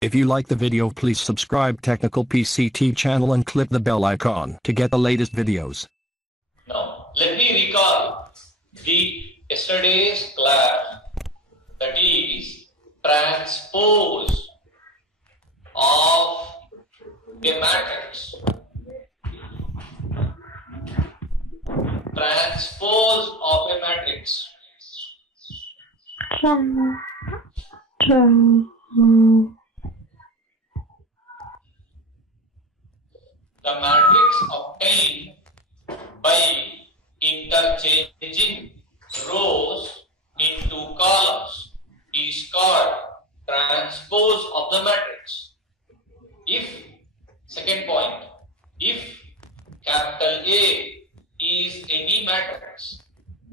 If you like the video, please subscribe Technical PCT channel and click the bell icon to get the latest videos. Now, let me recall the yesterday's class, that is transpose of a matrix. Transpose of a matrix. The matrix obtained by interchanging rows into columns is called transpose of the matrix. If, second point, if capital A is any matrix,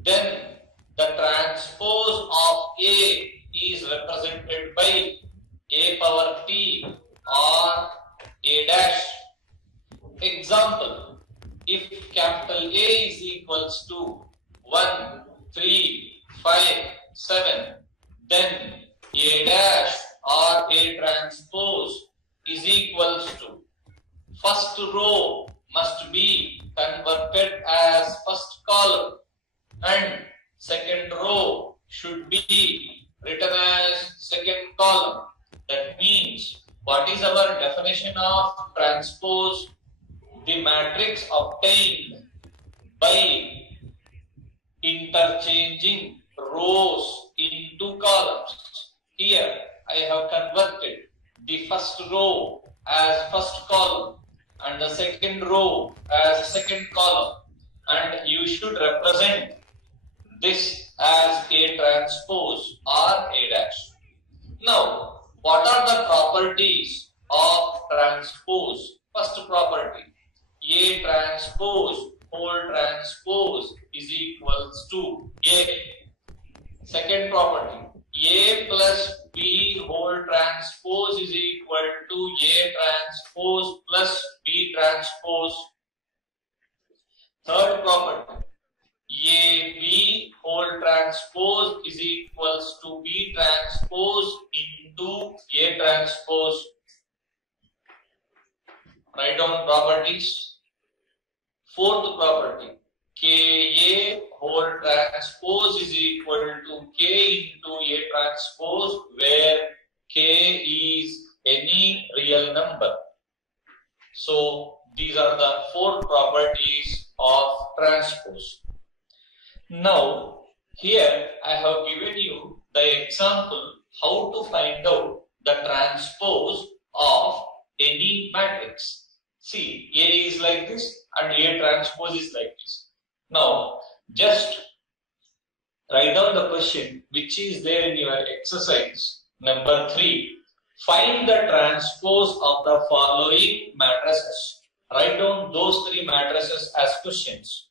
then the transpose of A is represented by A power T or A dash. Example, if capital A is equals to 1, 3, 5, 7, then A dash or A transpose is equals to first row must be converted as first column and second row should be written as second column. That means, what is our definition of transpose? The matrix obtained by interchanging rows into columns. Here I have converted the first row as first column and the second row as second column, and you should represent this as A transpose or A dash. Now, what are the properties of transpose? First property, A transpose whole transpose is equals to A. Second property, A plus B whole transpose is equal to A transpose plus B transpose. Third property, AB whole transpose is equals to B transpose into A transpose. Write down properties. Fourth property, KA whole transpose is equal to K into A transpose, where K is any real number. So these are the four properties of transpose. Now here I have given you the example how to find out the transpose of any matrix. See, A is like this and A transpose is like this. Now, just write down the question which is there in your exercise number 3. Find the transpose of the following matrices. Write down those 3 matrices as questions.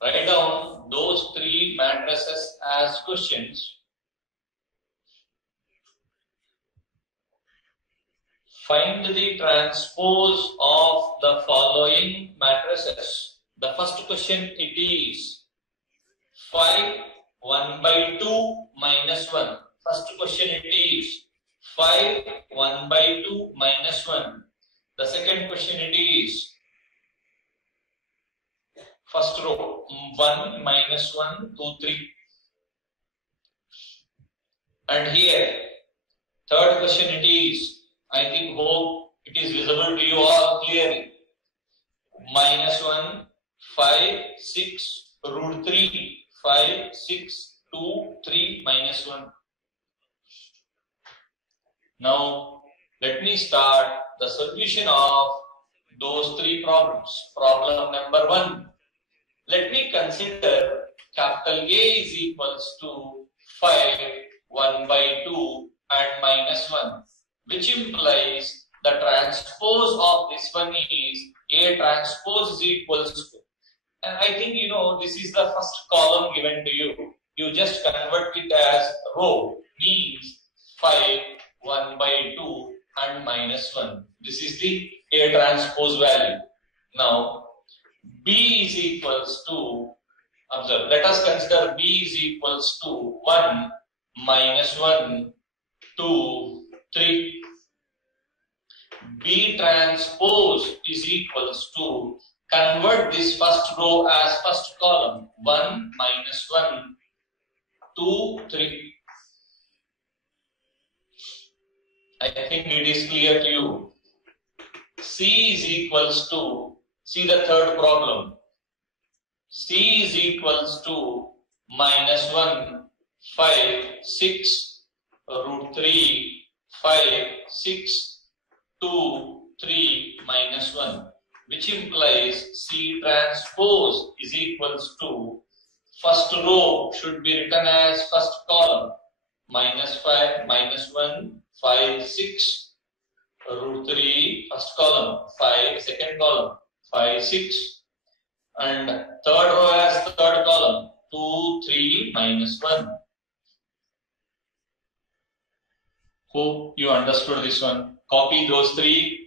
Write down those 3 matrices as questions. Find the transpose of the following matrices. The first question it is 5 1 by 2 minus 1. First question it is 5 1 by 2 minus 1. The second question it is first row 1 minus 1 2 3. And here third question it is, I think hope it is visible to you all clearly. Minus 1, 5, 6, root 3, 5, 6, 2, 3, minus 1. Now, let me start the solution of those 3 problems. Problem number 1. Let me consider capital A is equals to 5, 1 by 2 and minus 1. Which implies the transpose of this one is A transpose is equals to. And I think you know this is the first column given to you. You just convert it as row, means 5, 1 by 2 and minus 1. This is the A transpose value. Now, B is equals to, observe, let us consider B is equals to 1 minus 1, 2, 3. B transpose is equals to, convert this first row as first column, 1 minus 1, 2, 3. I think it is clear to you. C is equals to, see the third problem. C is equals to minus 1, 5, 6, root 3, 5, 6, 2, 3, minus 1, which implies C transpose is equals to, first row should be written as first column, minus 5, minus 1, 5, 6, root 3, first column, 5, second column, 5, 6, and third row as the third column, 2, 3, minus 1. Hope you understood this one. Copy those three.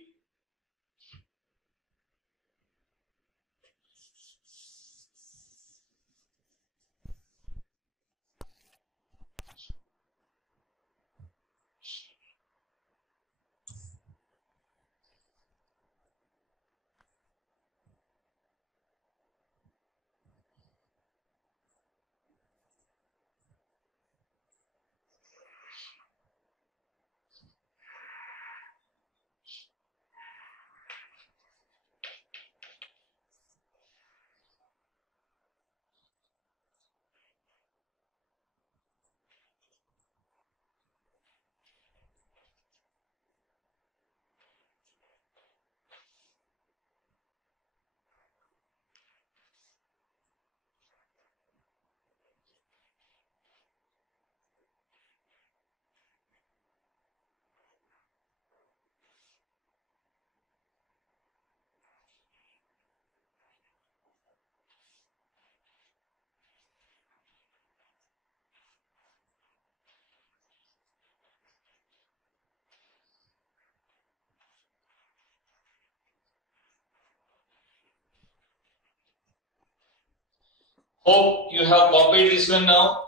Hope you have copied this one now.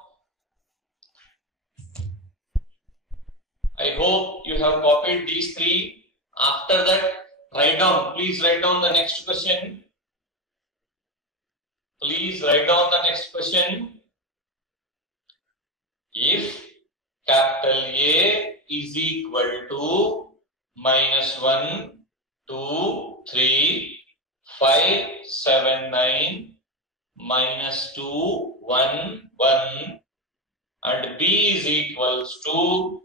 I hope you have copied these three. After that, write down. Please write down the next question. Please write down the next question. If capital A is equal to minus 1, 2, 3, 5, 7, 9, minus 2, 1, 1, and B is equals to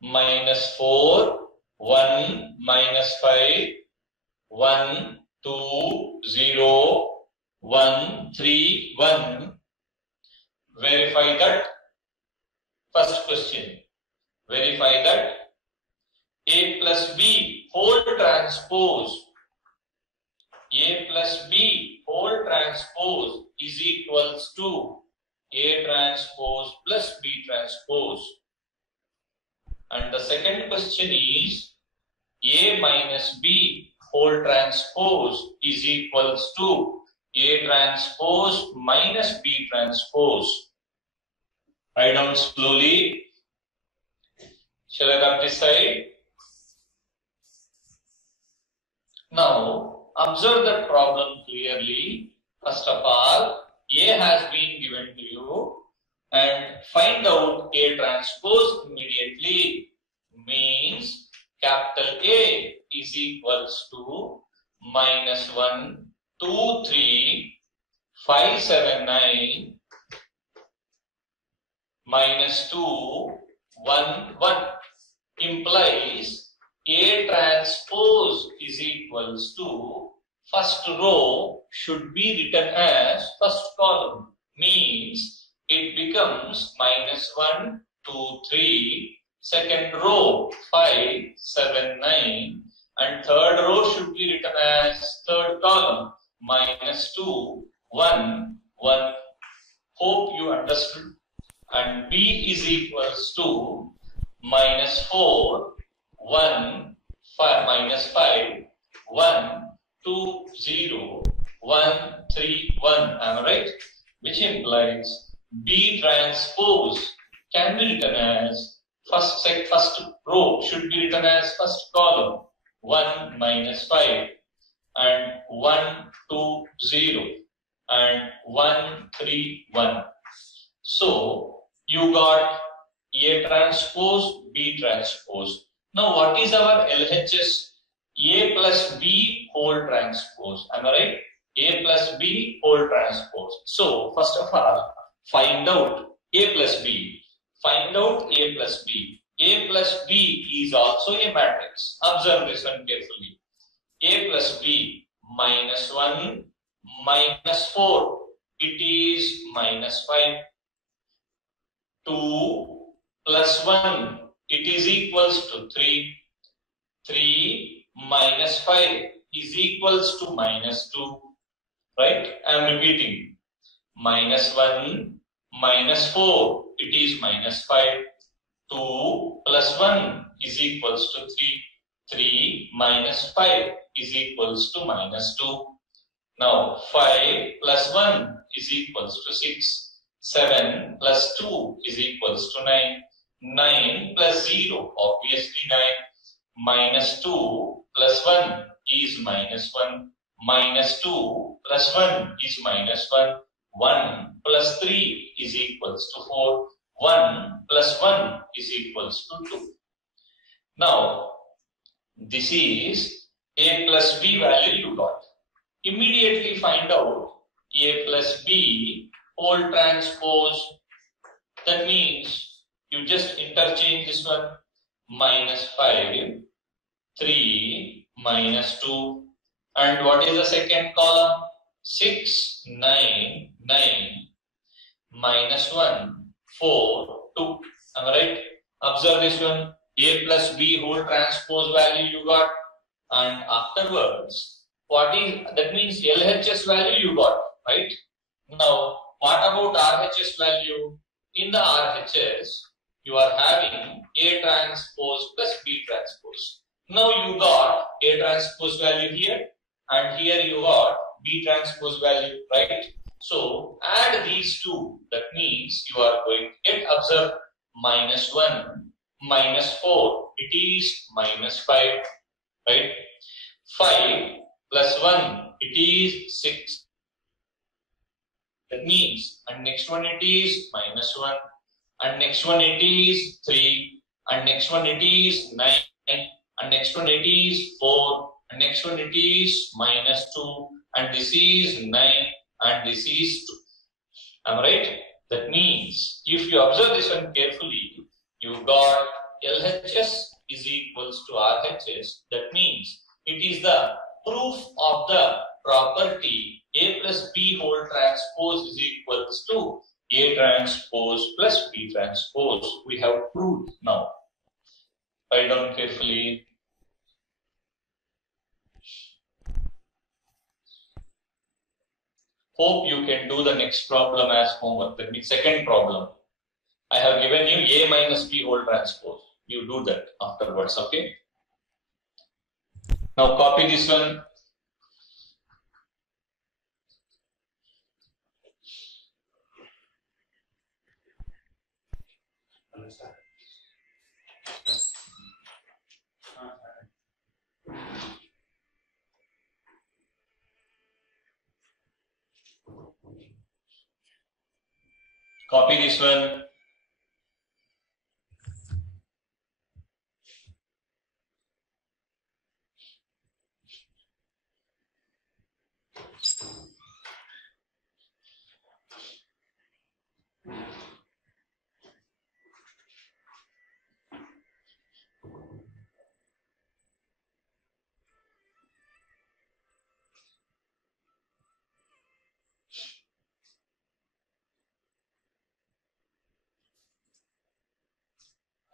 minus 4, 1, minus 5, 1, 2, 0, 1, 3, 1. Verify that. First question. Verify that A plus B whole transpose, A plus B whole transpose is equals to A transpose plus B transpose. And the second question is A minus B whole transpose is equals to A transpose minus B transpose. Write down slowly. Shall I come this side? Now, observe that problem clearly. First of all, A has been given to you and find out A transpose immediately. Means capital A is equals to minus 1, 2, 3, 5, 7, 9, minus 2, 1, 1 implies A transpose is equals to first row should be written as first column. Means it becomes minus 1, 2, 3, second row 5, 7, 9, and third row should be written as third column minus 2, 1, 1. Hope you understood. And B is equals to minus 4, 1, 5, minus 5, 1, 2, 0, 1, 3, 1. Am I right? Which implies B transpose can be written as first row should be written as first column 1 minus 5 and 1 2 0 and 1 3 1. So you got A transpose B transpose. Now what is our LHS? A plus B whole transpose. Am I right? A plus B whole transpose. So first of all, find out A plus B. Find out A plus B. A plus B is also a matrix. Observe this one carefully. A plus B minus 1 minus 4. It is minus 5. 2 plus 1. It is equals to 3. 3 minus 5 is equals to minus 2. Right? I am repeating. Minus 1 minus 4. It is minus 5. 2 plus 1 is equals to 3. 3 minus 5 is equals to minus 2. Now 5 plus 1 is equals to 6. 7 plus 2 is equals to 9. 9 plus 0, obviously 9. Minus 2 plus 1 is minus 1. Minus 2 plus 1 is minus 1. 1 plus 3 is equals to 4. 1 plus 1 is equals to 2. Now, this is A plus B value you got. Immediately find out A plus B whole transpose. That means you just interchange this one. Minus 5, 3, minus 2. And what is the second column? 6, 9, 9, minus 1, 4, 2. Am I right? Observe this one. A plus B whole transpose value you got. And afterwards, what is, that means LHS value you got, right? Now, what about RHS value? In the RHS, you are having A transpose plus B transpose. Now you got A transpose value here and here you got B transpose value, right? So add these two. That means you are going to get, observe, minus 1, minus 4. It is minus 5, right? 5 plus 1, it is 6. That means, and next one it is minus 1, and next one it is 3, and next one it is 9, and next one it is 4, and next one it is minus 2, and this is 9, and this is 2. Am I right? That means, if you observe this one carefully, you got LHS is equals to RHS. That means, it is the proof of the property A plus B whole transpose is equals to A transpose plus B transpose. We have proved now. Write down carefully. Hope you can do the next problem as homework. That means second problem. I have given you A minus B whole transpose. You do that afterwards, okay? Now copy this one. Copy this one.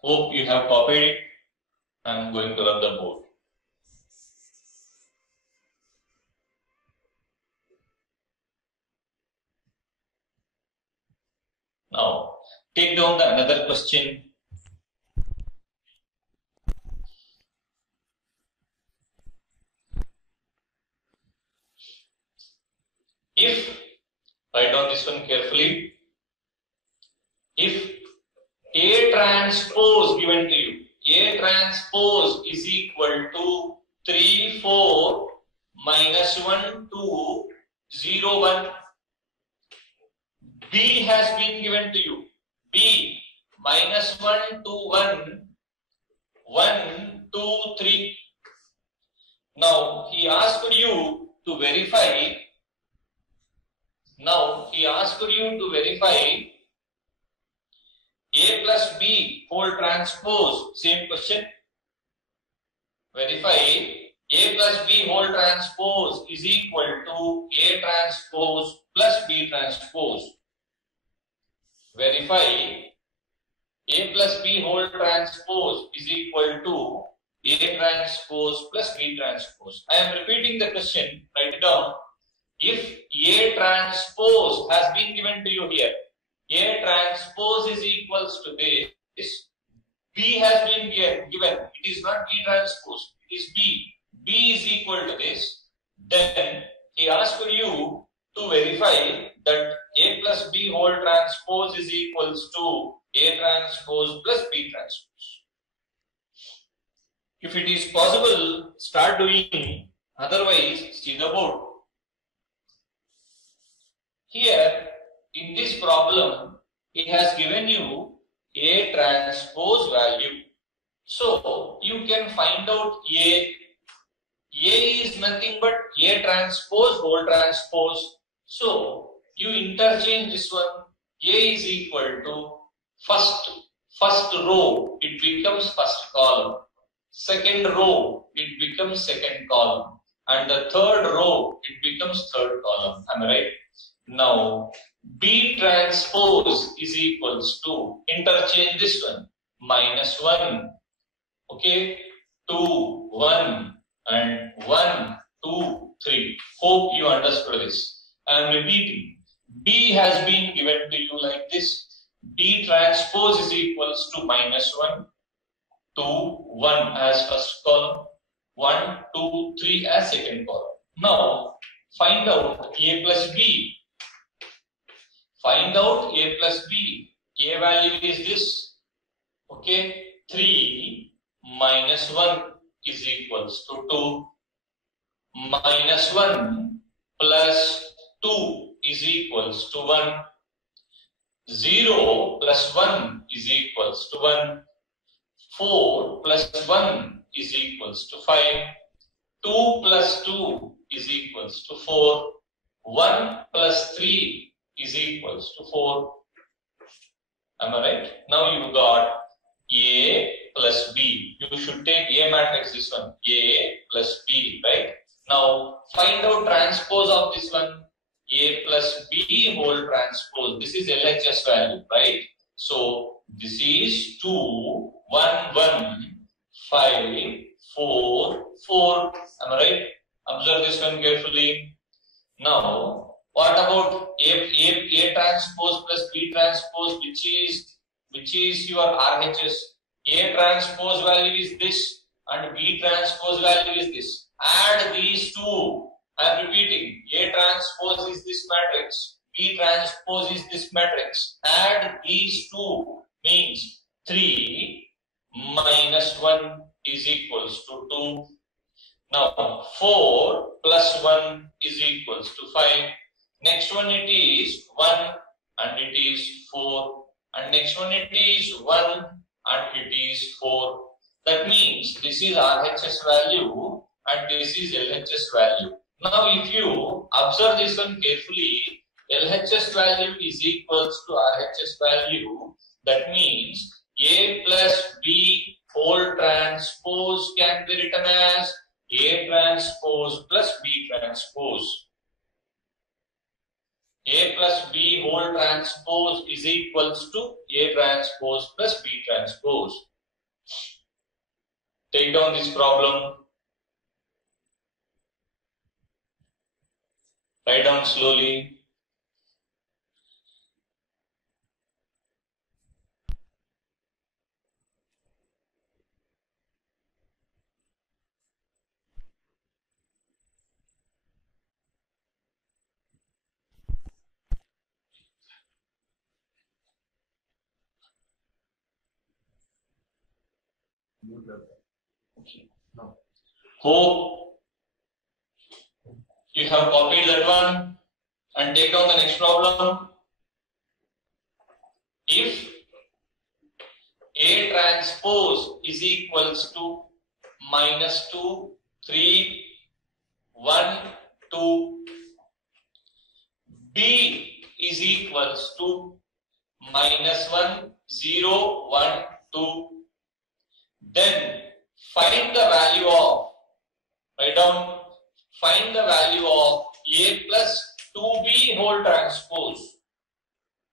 Hope you have copied it. I am going to run the board. Now, take down the another question. If, write down this one carefully. If A transpose given to you. A transpose is equal to 3, 4 minus 1, 2, 0, 1. B has been given to you. B minus 1, 2, 1, 1, 2, 3. Now he asked you to verify. A plus B whole transpose. Same question. Verify A plus B whole transpose is equal to A transpose plus B transpose. Verify A plus B whole transpose is equal to A transpose plus B transpose. I am repeating the question. Write it down. If A transpose has been given to you here, A transpose is equals to this. B has been given. It is not B transpose. It is B. B is equal to this. Then he asked you to verify that A plus B whole transpose is equals to A transpose plus B transpose. If it is possible, start doing. Otherwise, see the board. Here, in this problem, it has given you A transpose value. So, you can find out A. A is nothing but A transpose whole transpose. So, you interchange this one. A is equal to first row, it becomes first column. Second row, it becomes second column. And the third row, it becomes third column. Am I right? Now, B transpose is equals to, interchange this one, minus 1, okay, 2, 1, and 1, 2, 3. Hope you understood this. I am repeating. B has been given to you like this. B transpose is equals to minus 1, 2, 1 as first column, 1, 2, 3 as second column. Now, find out A plus B. Find out A plus B. A value is this. Okay. 3 minus 1 is equals to 2. Minus 1 plus 2 is equals to 1. 0 plus 1 is equals to 1. 4 plus 1 is equals to 5. 2 plus 2 is equals to 4. 1 plus 3 is equals to 4. Am I right? Now you got A plus B. You should take A matrix, this one. A plus B, right? Now find out transpose of this one. A plus B whole transpose. This is LHS value, right? So this is 2, 1, 1, 5, 4, 4. Am I right? Observe this one carefully. Now, what about A transpose plus B transpose, which is your RHS? A transpose value is this and B transpose value is this. Add these two. I am repeating. A transpose is this matrix. B transpose is this matrix. Add these two means 3 minus 1 is equals to 2. Now 4 plus 1 is equals to 5. Next one it is 1 and it is 4. And next one it is 1 and it is 4. That means this is RHS value and this is LHS value. Now if you observe this one carefully, LHS value is equals to RHS value. That means A plus B whole transpose can be written as A transpose plus B transpose. A plus B whole transpose is equals to A transpose plus B transpose. Take down this problem. Write down slowly. Okay. No. Hope you have copied that one and take down the next problem. If A transpose is equals to -2, 3, 1, 2, B is equals to -1, 0, 1, 2, then find the value of, write down, find the value of A plus 2B whole transpose.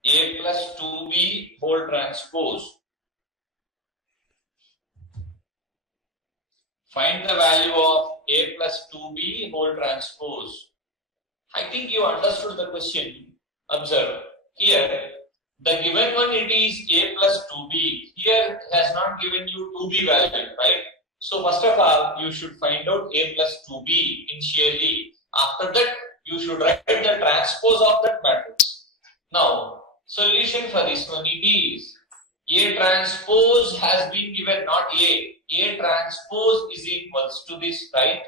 A plus 2B whole transpose. Find the value of A plus 2B whole transpose. I think you understood the question. Observe. Here, the given one, it is A plus 2B. Here, it has not given you 2B value, right? So, first of all, you should find out A plus 2B initially. After that, you should write the transpose of that matrix. Now, solution for this one, it is A transpose has been given, not A. A transpose is equals to this, right?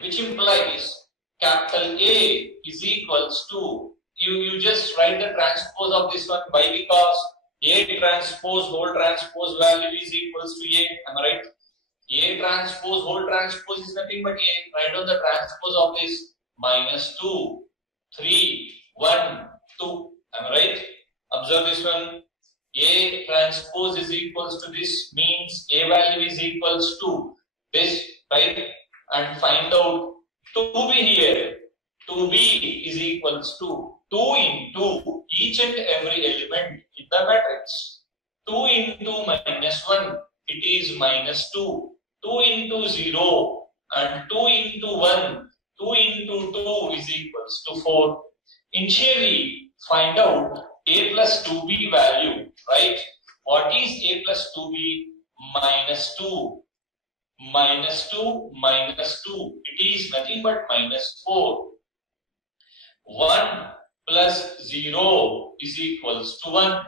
Which implies capital A is equals to, you just write the transpose of this one. Why? Because A transpose whole transpose value is equals to A. Am I right? A transpose whole transpose is nothing but A. Write down the transpose of this. -2, 3, 1, 2. Am I right? Observe this one. A transpose is equals to this, means A value is equals to this, right? And find out 2B here. 2B is equals to 2 into each and every element in the matrix. 2 into -1, it is -2. 2 into 0 and 2 into 1, 2 into 2 is equals to 4. Initially, find out A plus 2B value, right? What is A plus 2B? -2. -2 minus 2. It is nothing but -4. 1 plus 0 is equals to 1.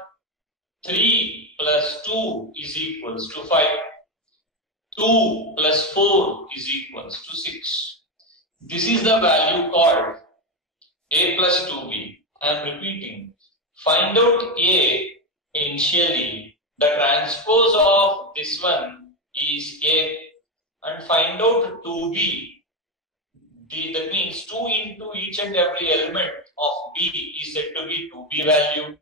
3 plus 2 is equals to 5. 2 plus 4 is equals to 6. This is the value called A plus 2B. I am repeating. Find out A initially. The transpose of this one is A, and find out 2B. That means 2 into each and every element of B is said to be 2B value.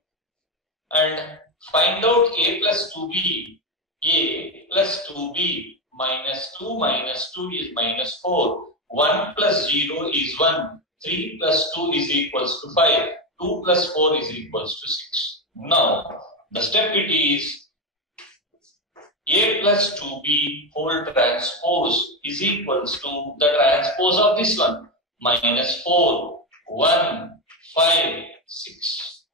And find out A plus 2B. A plus 2B -2 minus 2 is -4. 1 plus 0 is 1. 3 plus 2 is equals to 5. 2 plus 4 is equals to 6. Now, the step it is A plus 2B whole transpose is equals to the transpose of this one. -4, 1, 5, 6.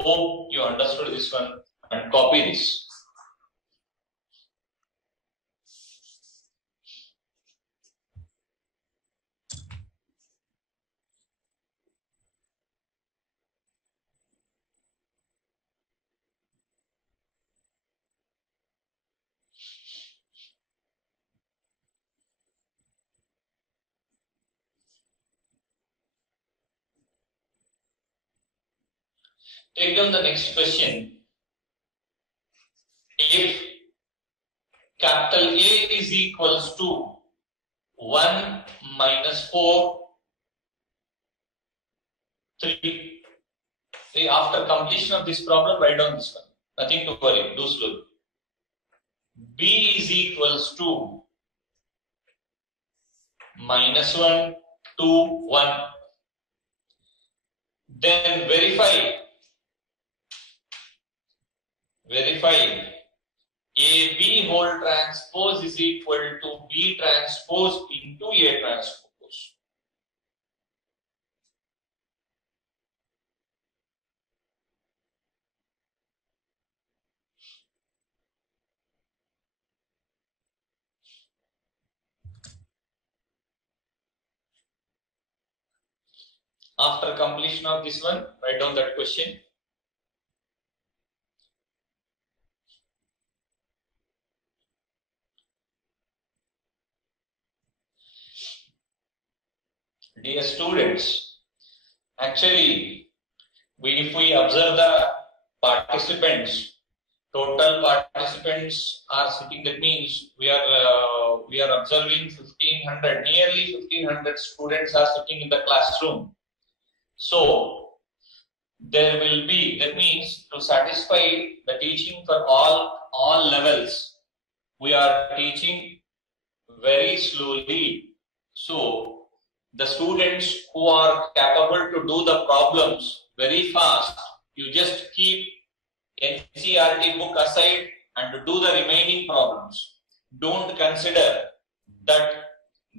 Hope you understood this one and copy this. Take down the next question. If capital A is equals to 1 minus 4, 3. See, after completion of this problem, write down this one. Nothing to worry, do slowly. B is equals to -1, 2, 1. Then verify AB whole transpose is equal to B transpose into A transpose. After completion of this one, write down that question. Dear students, actually, if we observe the participants, total participants are sitting. That means we are observing 1500, nearly 1500 students are sitting in the classroom. So there will be, that means to satisfy the teaching for all levels, we are teaching very slowly. So the students who are capable to do the problems very fast, you just keep NCERT book aside and do the remaining problems. Don't consider that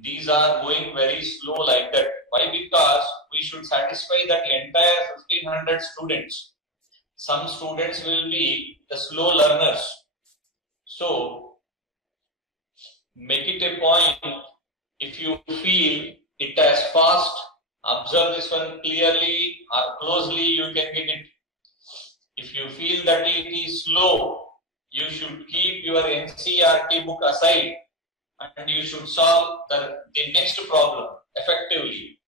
these are going very slow like that. Why? Because we should satisfy that entire 1500 students. Some students will be the slow learners. So make it a point, if you feel it as fast, observe this one clearly or closely, you can get it. If you feel that it is slow, you should keep your NCERT book aside and you should solve the next problem effectively.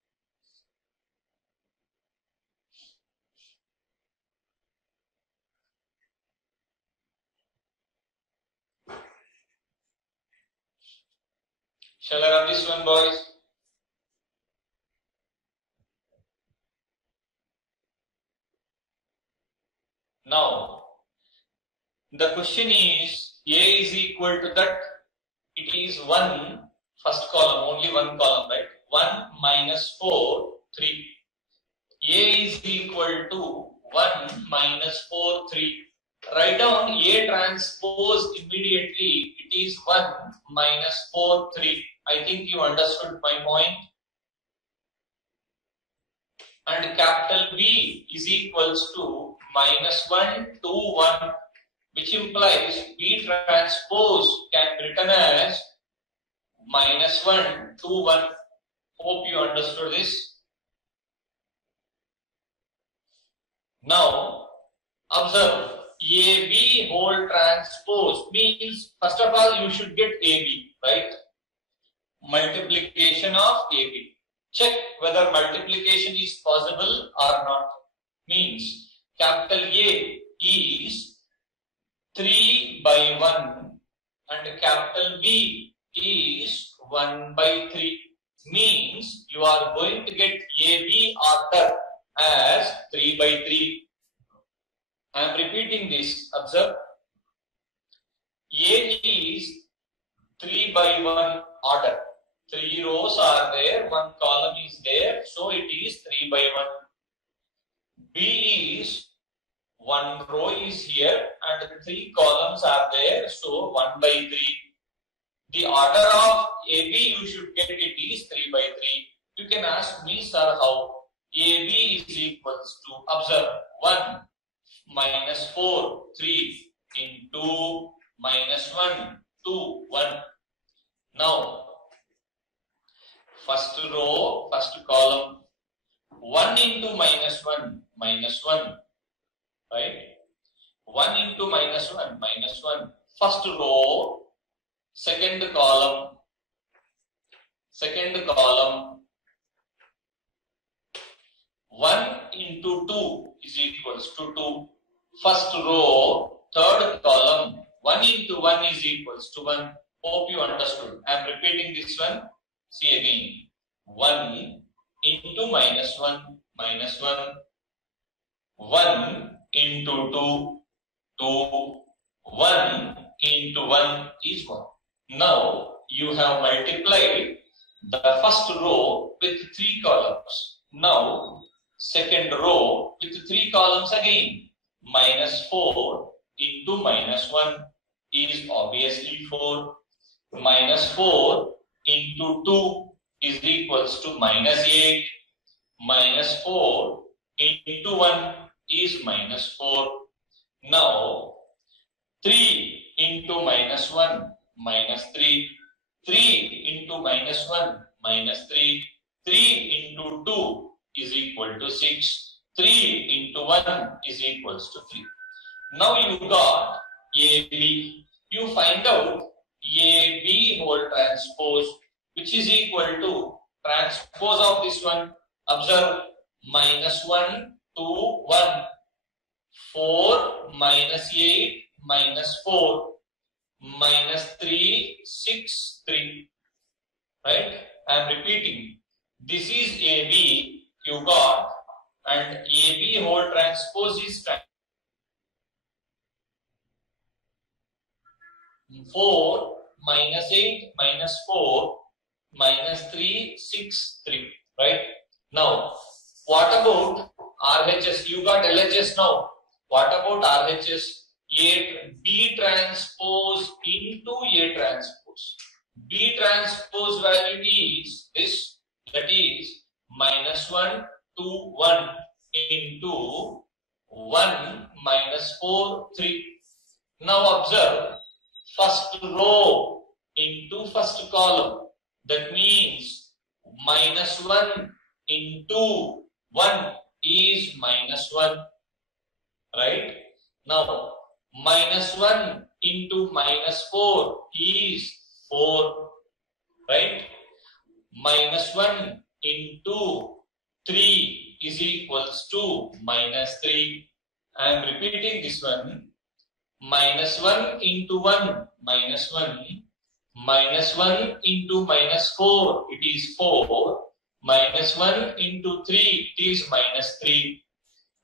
Shall I run this one, boys? Now, the question is, A is equal to that, it is 1, first column, only one column, right? 1 minus 4, 3. A is equal to 1 minus 4, 3. Write down A transpose immediately. It is 1 minus 4, 3. I think you understood my point. And capital B is equals to minus 1, 2, 1, which implies B transpose can be written as minus 1, 2, 1. Hope you understood this. Now, observe. AB whole transpose means, first of all, you should get AB, right? Multiplication of AB. Check whether multiplication is possible or not. Means, capital A is 3 by 1 and capital B is 1 by 3. Means, you are going to get AB order as 3 by 3. I am repeating this. Observe. A is 3 by 1 order. 3 rows are there, 1 column is there, so it is 3 by 1. B is 1 row is here and 3 columns are there, so 1 by 3. The order of AB you should get it is 3 by 3. You can ask me, sir, how? AB is equals to, observe, 1 minus 4, 3 into minus 1, 2, 1. Now, first row, first column, 1 into minus 1, minus 1, right? 1 into minus 1, minus 1. First row, second column, 1 into 2 is equals to 2. First row, third column, 1 into 1 is equals to 1. Hope you understood. I am repeating this one. See again. 1 into minus 1, minus 1. 1 into 2, 2. 1 into 1 is 1. Now, you have multiplied the first row with 3 columns. Now, second row with 3 columns again. Minus 4 into minus 1 is obviously 4. Minus 4 into 2 is equals to minus 8. Minus 4 into 1 is minus 4. Now, 3 into minus 1, minus 3. 3 into minus 1, minus 3. 3 into 2 is equal to 6. 3 into 1 is equals to 3. Now you got AB. You find out AB whole transpose, which is equal to transpose of this one, observe -1 to 1, 4 -8 -4 -3 6 3, right? I am repeating. This is AB you got, and AB whole transpose is 4 -8 -4 -3 6 3, right? Now, what about RHS? You got LHS now. What about RHS? B transpose into A transpose. B transpose value is this, that is -1 to 1 into 1 -4 3. Now observe, first row into first column. That means -1 into 1 is -1, right? Now -1 into -4 is 4, right? -1 into 3 is equals to -3. I am repeating this one. -1 into 1 -1, -1 into -4 it is 4, -1 into 3 it is -3.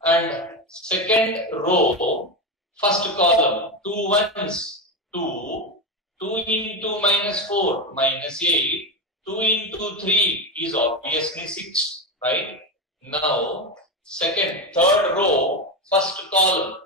And second row, first column, 2 ones, 2 into -4 -8, 2 into 3 is obviously 6, right? Now third row, first column,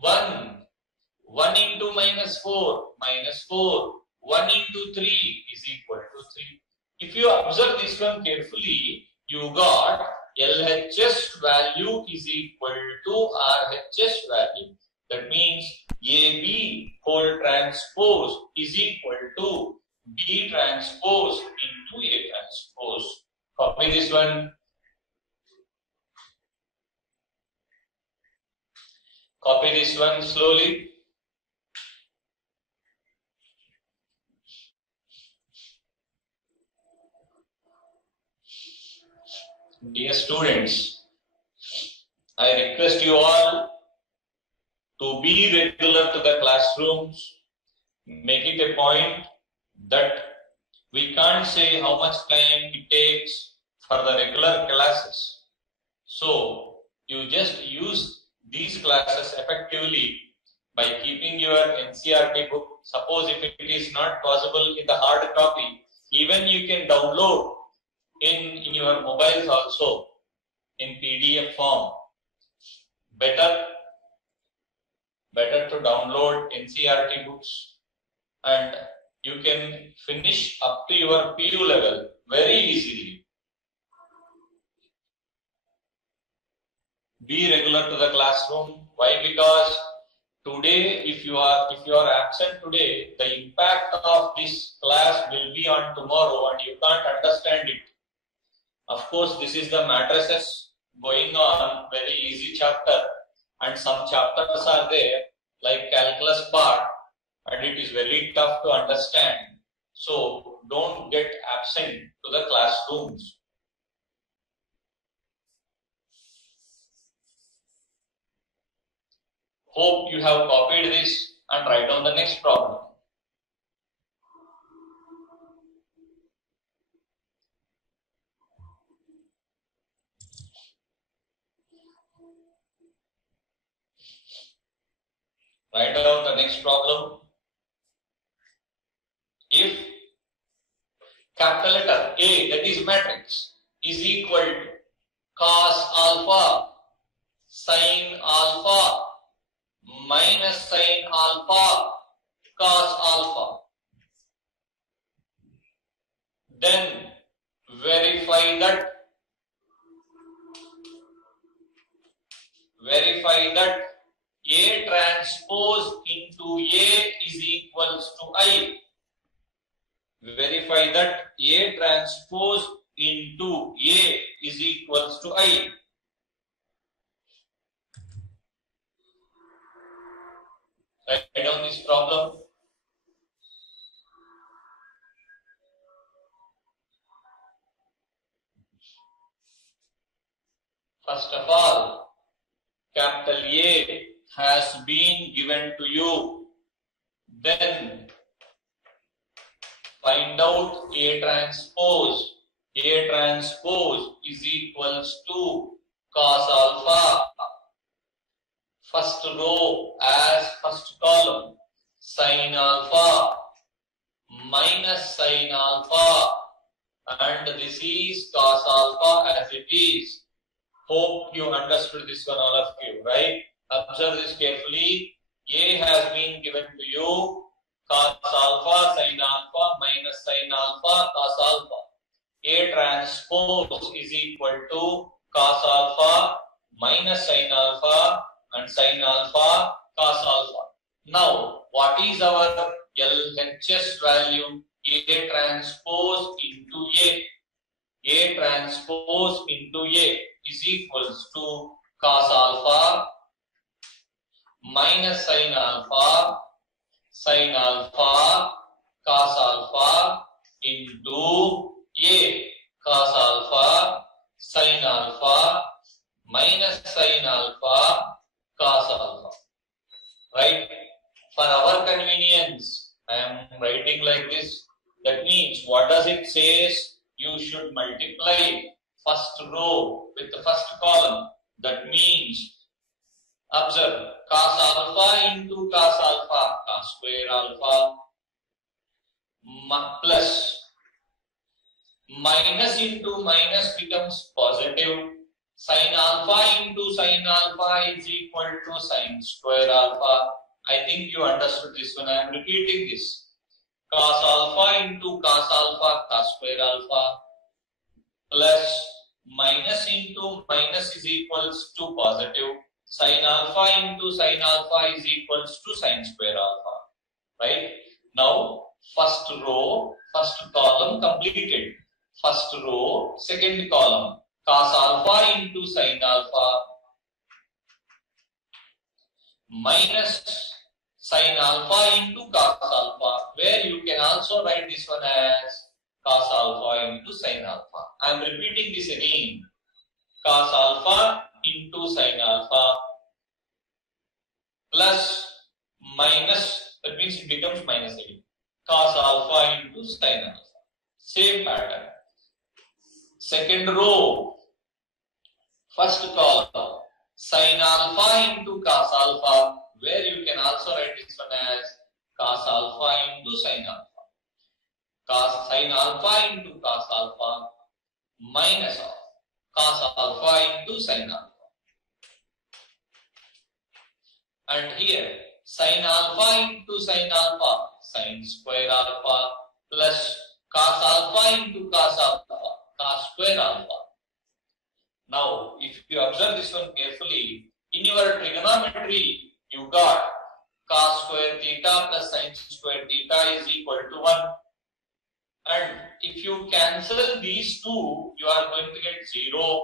1 into -4 -4, 1 into 3 is equal to 3. If you observe this one carefully, you got LHS value is equal to RHS value. That means AB whole transpose is equal to B transpose into A transpose. Copy this one. Copy this one slowly. Dear students, I request you all to be regular to the classrooms. Make it a point that we can't say how much time it takes for the regular classes. So you just use these classes effectively by keeping your NCERT book. Suppose if it is not possible in the hard copy, even you can download in your mobiles also in PDF form. Better to download NCERT books, and you can finish up to your PU level very easily. Be regular to the classroom. Why? Because today, if you are absent today, the impact of this class will be on tomorrow, and you can't understand it. Of course, this is the matrices going on, very easy chapter, and some chapters are there like calculus part, and it is very tough to understand. So don't get absent to the classrooms. Hope you have copied this and write down the next problem. Write down the next problem. If capital letter A, that is matrix, is equal to cos alpha sin alpha minus sin alpha cos alpha, then verify that A transpose into A is equals to I. Verify that A transpose into A is equals to I. Write down this problem. First of all, capital A has been given to you. Then find out A transpose. A transpose is equals to cos alpha. First row as first column, sin alpha minus sin alpha, and this is cos alpha as it is. Hope you understood this one, all of you, right? Observe this carefully. A has been given to you, cos alpha sin alpha minus sin alpha cos alpha. A transpose is equal to cos alpha minus sin alpha and sin alpha cos alpha. Now, what is our LHS value? A transpose into A. A transpose into A is equals to cos alpha minus sin alpha cos alpha into A cos alpha sin alpha minus sin alpha cos alpha. Right? For our convenience, I am writing like this. That means, what does it say? You should multiply first row with the first column. That means, observe, cos alpha into cos alpha, cos square alpha, plus minus into minus becomes positive. Sin alpha into sin alpha is equal to sin square alpha. I think you understood this one. I am repeating this. Cos alpha into cos alpha, cos square alpha, plus minus into minus is equals to positive. Sin alpha into sin alpha is equals to sin square alpha. Right? Now, first row, first column completed. First row, second column. Cos alpha into sin alpha minus sin alpha into cos alpha, where you can also write this one as cos alpha into sin alpha. I am repeating this again. Cos alpha into sin alpha plus minus, that means it becomes minus again. Cos alpha into sin alpha. Same pattern. Second row, first column, sin alpha into cos alpha, where you can also write this one as cos alpha into sin alpha. Cos sin alpha into cos alpha minus of cos alpha into sin alpha. And here, sin alpha into sin alpha, sin square alpha plus cos alpha into cos alpha, cos square alpha. Now, if you observe this one carefully, in your trigonometry, you got cos square theta plus sin square theta is equal to 1. And if you cancel these two, you are going to get 0.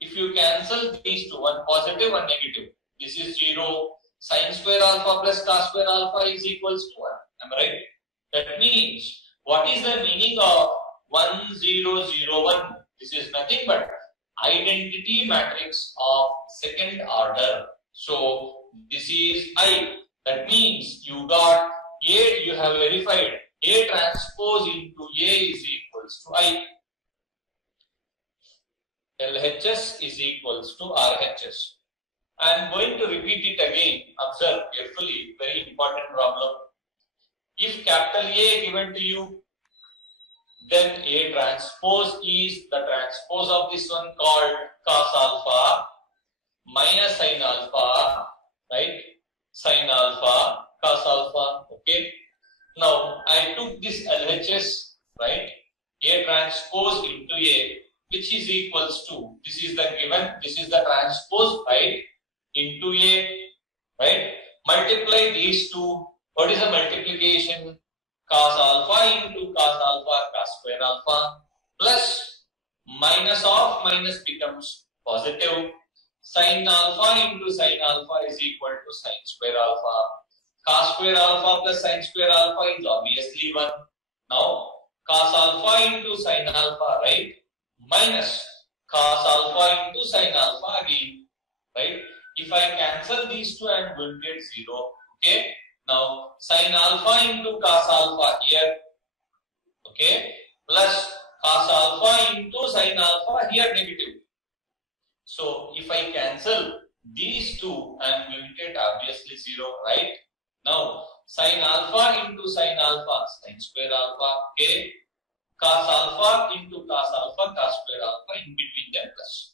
If you cancel these two, one positive, one negative, this is 0. Sin square alpha plus cos square alpha is equals to 1. Am I right? That means, what is the meaning of 1, 0, 0, 1? This is nothing but identity matrix of second order. So, this is I. That means you got A, you have verified A transpose into A is equals to I. LHS is equals to RHS. I am going to repeat it again. Observe carefully, very important problem. If capital A given to you, then A transpose is the transpose of this one called cos alpha minus sin alpha, right? Sin alpha, cos alpha, okay? Now, I took this LHS, right? A transpose into A, which is equals to, this is the given, this is the transpose, right? Into A, right? Multiply these two. What is the multiplication? Cos alpha into cos alpha, cos square alpha, plus minus of minus becomes positive. Sin alpha into sin alpha is equal to sin square alpha. Cos square alpha plus sin square alpha is obviously 1. Now, cos alpha into sin alpha, right? Minus cos alpha into sin alpha again, right? If I cancel these two, I am going to get 0. Okay. Now sin alpha into cos alpha here, okay, plus cos alpha into sin alpha here negative. So if I cancel these two, I am going to get obviously 0, right? Now sin alpha into sin alpha, sin square alpha, okay, cos alpha into cos alpha, cos square alpha, in between them plus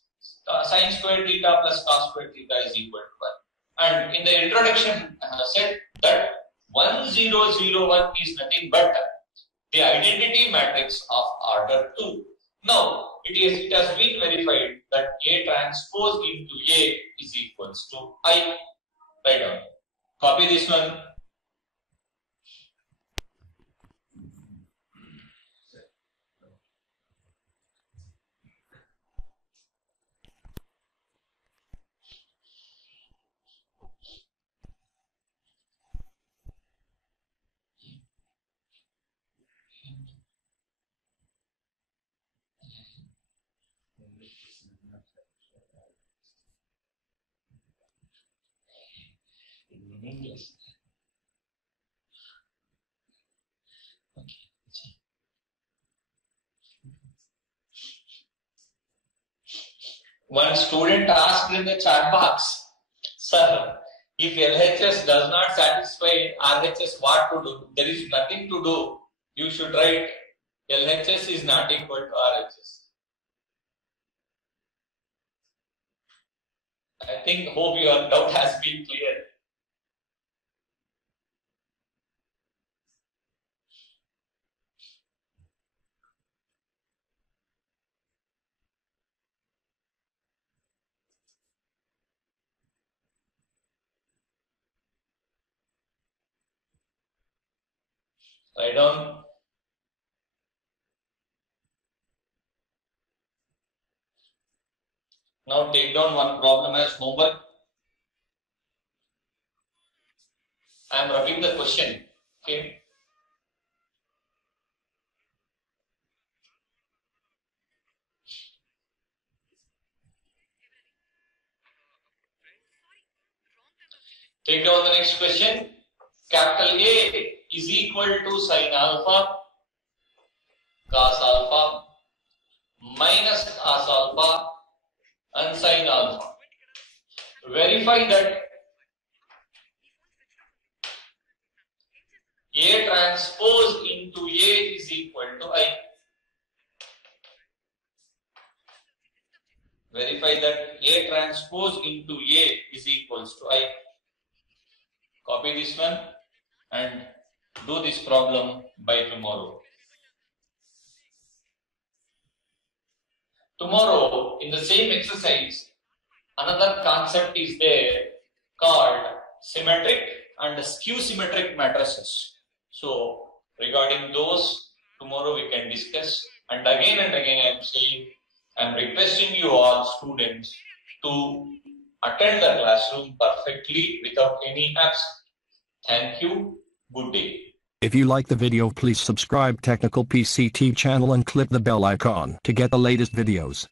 sin square theta plus cos square theta is equal to 1. And in the introduction, I have said that 1001 is nothing but the identity matrix of order 2. Now it has been verified that A transpose into A is equals to I. Write down. Copy this one. English. Okay. One student asked in the chat box, sir, if LHS does not satisfy RHS, what to do? There is nothing to do. You should write LHS is not equal to RHS. I hope your doubt has been clear. Write down. Now take down one problem as homework. I am rubbing the question. Okay. Take down the next question. Capital A is equal to sin alpha cos alpha minus cos alpha and sin alpha. Verify that A transpose into A is equal to I. Verify that A transpose into A is equals to I. Copy this one and do this problem by tomorrow. Tomorrow, in the same exercise, another concept is there called symmetric and skew symmetric matrices. So, regarding those, tomorrow we can discuss. And again I am saying, I am requesting you all students to attend the classroom perfectly without any absence. Thank you. Good day. If you like the video, please subscribe Technical PCT channel and click the bell icon to get the latest videos.